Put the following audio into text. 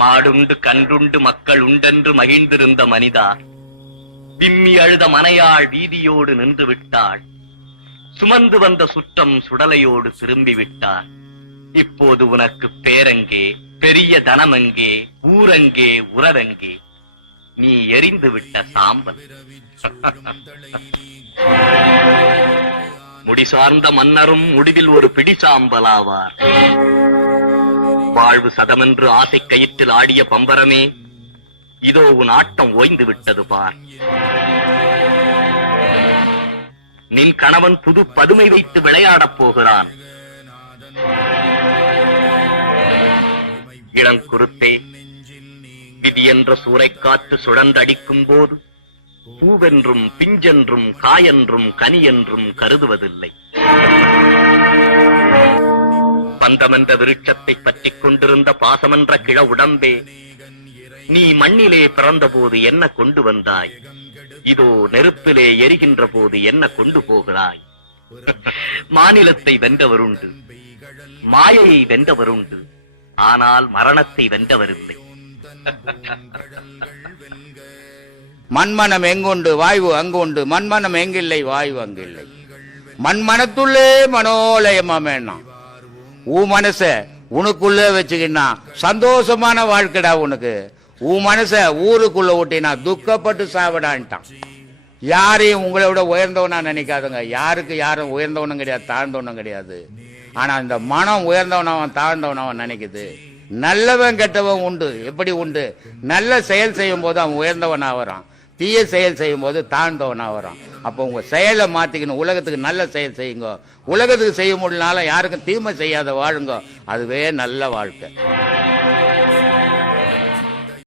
மாடுண்டு கன்றுண்டு மக்கள் உண்டென்று மகிழ்ந்திருந்த மனிதா, விம்மி அழுத மனையாள் வீதியோடு நின்று விட்டாள். சுமந்து வந்த சுற்றம் சுடலையோடு திரும்பி விட்டார். இப்போது உனக்கு பேரங்கே, பெரிய தனமெங்கே, ஊரங்கே, உறவெங்கே? நீ எரிந்து விட்ட சாம்பல். முடிசார்ந்த மன்னரும் முடிவில் ஒரு பிடி சாம்பலாவார். வாழ்வு சதமென்று ஆசை கயிற்றில் ஆடிய பம்பரமே, இதோ உன் ஆட்டம் ஓய்ந்து விட்டது பார். நின் கணவன் புது பதுமை வைத்து விளையாடப் போகிறான். இளங்குருத்தே, விதி என்ற சூறைக்காற்று சுழந்தடிக்கும் போது பூவென்றும் பிஞ்சென்றும் காயென்றும் கனி என்றும் கருதுவதில்லை. பந்தமென்ற விருட்சத்தை பற்றிக் கொண்டிருந்த பாசமென்ற கிழ உடம்பே, நீ மண்ணிலே பிறந்த போது என்ன கொண்டு வந்தாய்? இதோ நெருப்பிலே எரிகின்ற போது என்ன கொண்டு போகிறாய்? மாநிலத்தை வென்றவருண்டு, மாயையை வென்றவருண்டு, ஆனால் மரணத்தை வென்றவரில்லை. மண்மனம் எங்குண்டு வாய்வு அங்குண்டு, மண்மனம் எங்கில்லை வாய்வு அங்கில்லை. மண்மனத்துள்ளே மனோலயமாமேனா. மனச உனக்குள்ளே வச்சுக்கினா சந்தோஷமான வாழ்க்கைடா உனக்கு. மனச ஊருக்குள்ள ஓட்டினா துக்கப்பட்டு சாவிடான்ட்டான். யாரையும் உங்களை விட உயர்ந்தவனா நினைக்காதுங்க. யாருக்கு யாரும் உயர்ந்தவனும் கிடையாது, தாழ்ந்தவனும் கிடையாது. ஆனா இந்த மனம் உயர்ந்தவனவன் தாழ்ந்தவனவன் நினைக்குது. நல்லவன் கெட்டவன் உண்டு. எப்படி உண்டு? நல்ல செயல் செய்யும் போது அவன் உயர்ந்தவன் ஆகிறான், தீய செயல் செய்யும் போது தாழ்ந்தவன் ஆகிறான். அப்போ உங்க செயலை மாத்திக்கணும். உலகத்துக்கு நல்ல செயல் செய்யுங்க. உலகத்துக்கு செய்ய முடியலனால யாருக்கும் தீமை செய்யாத வாழுங்க. அதுவே நல்ல வாழ்க்கை.